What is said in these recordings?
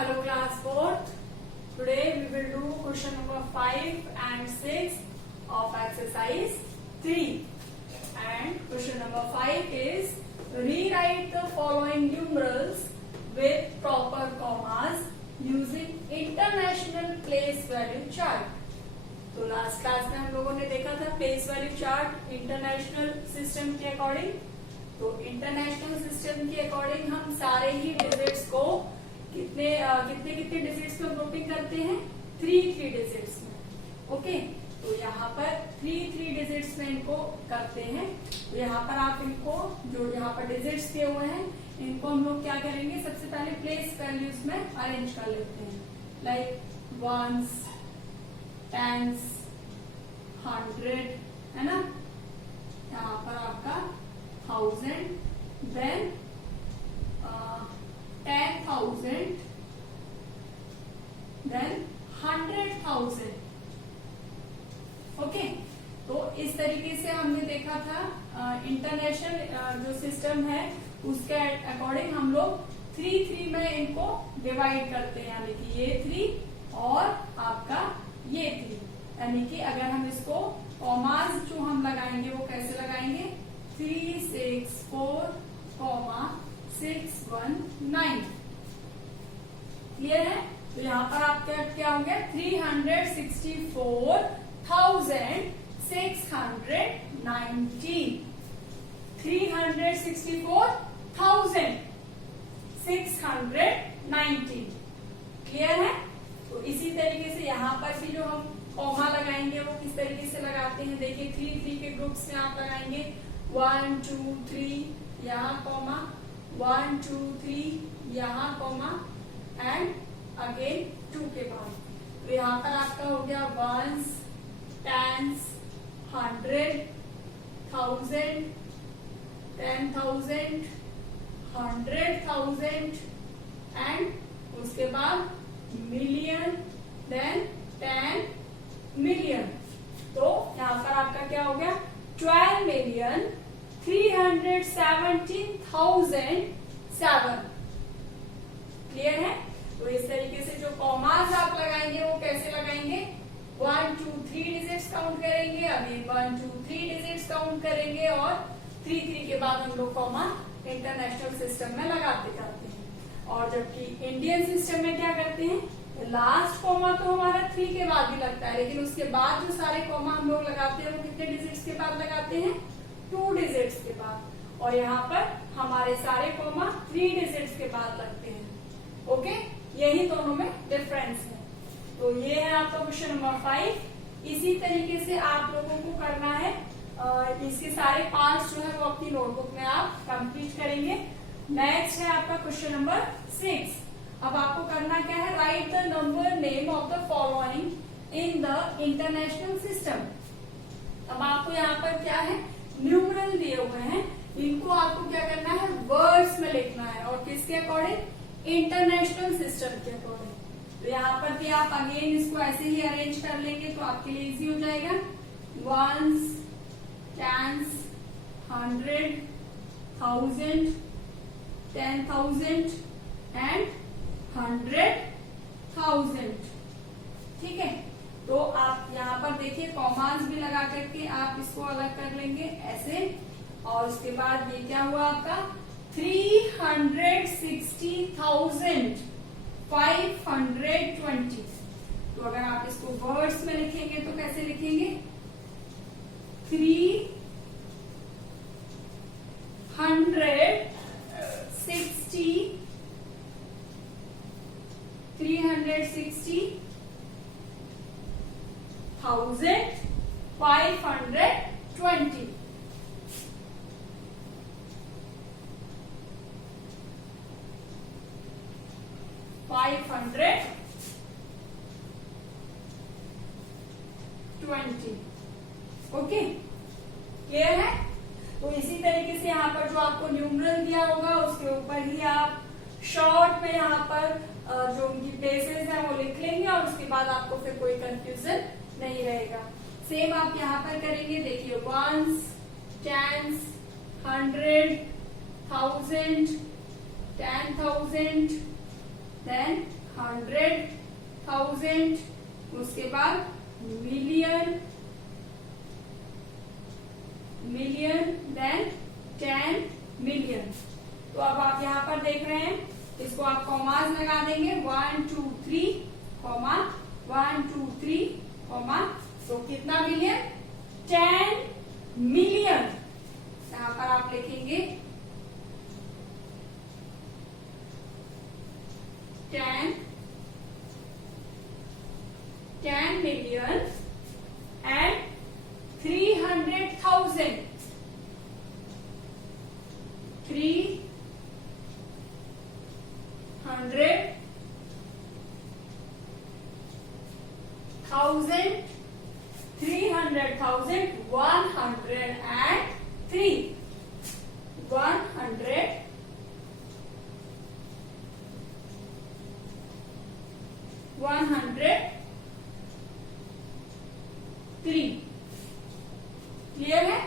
Hello class 4th. Today we will do question number 5 and 6 of exercise 3. And question number 5 is rewrite the following numerals with proper commas using international place value chart. तो last class में हम लोगों ने देखा था place value chart international system के according. तो international system के अकॉर्डिंग हम सारे ही डिजिट्स को कितने डिजिट्स में ग्रुपिंग करते हैं, 3 डिजिट्स में। ओके, तो यहाँ पर 3 डिजिट्स में इनको करते हैं। तो यहाँ पर आप इनको जो यहाँ पर डिजिट्स दिए हुए हैं इनको हम लोग क्या करेंगे, सबसे पहले प्लेस वैल्यूज में अरेंज कर लेते हैं, लाइक वंस, टेंस, 100 है ना। यहाँ पर आपका 1000, देन 10,000, देन 100,000। ओके, तो इस तरीके से हमने देखा था इंटरनेशनल जो सिस्टम है उसके अकॉर्डिंग हम लोग 3 में इनको डिवाइड करते हैं, यानी कि ये 3 और आपका ये 3। यानी कि अगर हम इसको कॉमास जो हम लगाएंगे वो कैसे लगाएंगे, 364, 619। क्लियर है। तो यहाँ पर आपका क्या हो गया, 364,619। 364,619। क्लियर है। तो इसी तरीके से यहाँ पर भी जो हम कॉमा लगाएंगे वो किस तरीके से लगाते हैं, देखिए 3 के ग्रुप्स में आप लगाएंगे 1 2 3, यहाँ कॉमा 1 2 3, यहाँ कॉमा एंड अगेन 2 के बाद। तो यहाँ पर आपका हो गया वंस, टेंस, 100, 1000, 10,000, 100,000 एंड उसके बाद मिलियन, देन 10 मिलियन। तो यहाँ पर आपका क्या हो गया, 12,317,007। क्लियर है। तो इस तरीके से जो कॉमास आप लगाएंगे वो कैसे लगाएंगे, 1 2 3 डिजिट्स काउंट करेंगे, अभी 1 2 3 डिजिट्स काउंट करेंगे और 3 के बाद हम लोग कॉमा इंटरनेशनल सिस्टम में लगाते जाते हैं। और जबकि इंडियन सिस्टम में क्या करते हैं, लास्ट कॉमा तो हमारा 3 के बाद भी लगता है, लेकिन उसके बाद जो सारे कॉमा हम लोग लगाते हैं वो कितने डिजिट्स के बाद लगाते हैं, 2 डिजिट्स के बाद। और यहाँ पर हमारे सारे कॉमा 3 डिजिट्स के बाद लगते हैं। ओके, यही दोनों में डिफरेंस है। तो ये है आपका क्वेश्चन नंबर 5। इसी तरीके से आप लोगों को करना है, इसके सारे पार्ट्स जो है वो अपनी नोटबुक में आप कंप्लीट करेंगे। नेक्स्ट है आपका क्वेश्चन नंबर 6। अब आपको करना क्या है, right the number name of the following in the international system. अब आपको यहाँ पर क्या है, न्यूमरल दिए हुए हैं, इनको आपको क्या करना है, वर्ड्स में लिखना है। और किसके अकॉर्डिंग, इंटरनेशनल सिस्टम के अकॉर्डिंग। तो यहाँ पर भी आप अगेन इसको ऐसे ही अरेंज कर लेंगे तो आपके लिए इजी हो जाएगा। Once, tens, 100, 1000, 10,000 and 100,000। ठीक है। तो आप यहाँ पर देखिए कॉमास भी लगा करके आप इसको अलग कर लेंगे ऐसे। और उसके बाद ये क्या हुआ आपका, 360,520। तो अगर आप इसको वर्ड्स में लिखेंगे तो कैसे लिखेंगे, 360,520। ओके, क्लियर है। तो इसी तरीके से यहाँ पर जो आपको न्यूमरल दिया होगा उसके ऊपर ही आप शॉर्ट में यहाँ पर जो उनकी प्लेसेस हैं वो लिख लेंगे और उसके बाद आपको फिर कोई कंफ्यूजन नहीं रहेगा। सेम आप यहाँ पर करेंगे, देखिए वंस, टेंस, 100, 1000, 10,000, then 100,000, उसके बाद मिलियन, देन 10 मिलियन। तो अब आप यहाँ पर देख रहे हैं, इसको आप कॉमास लगा देंगे 1 2 3 कॉमा 1 2 3 कॉमा, तो कितना मिलियन? 10 मिलियन। यहाँ पर आप लिखेंगे 10 मिलियन एंड 300,000, 300,000, 300,000, 103, 103। क्लियर है?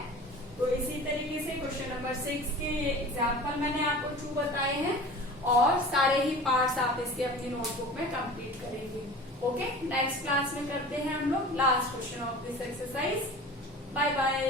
तो इसी तरीके से क्वेश्चन नंबर 6 के एग्जाम्पल मैंने आपको 2 बताए हैं और सारे ही पार्ट्स आप इसके अपनी नोटबुक में कंप्लीट करेंगे। ओके, नेक्स्ट क्लास में करते हैं हम लोग last question of this exercise. Bye bye.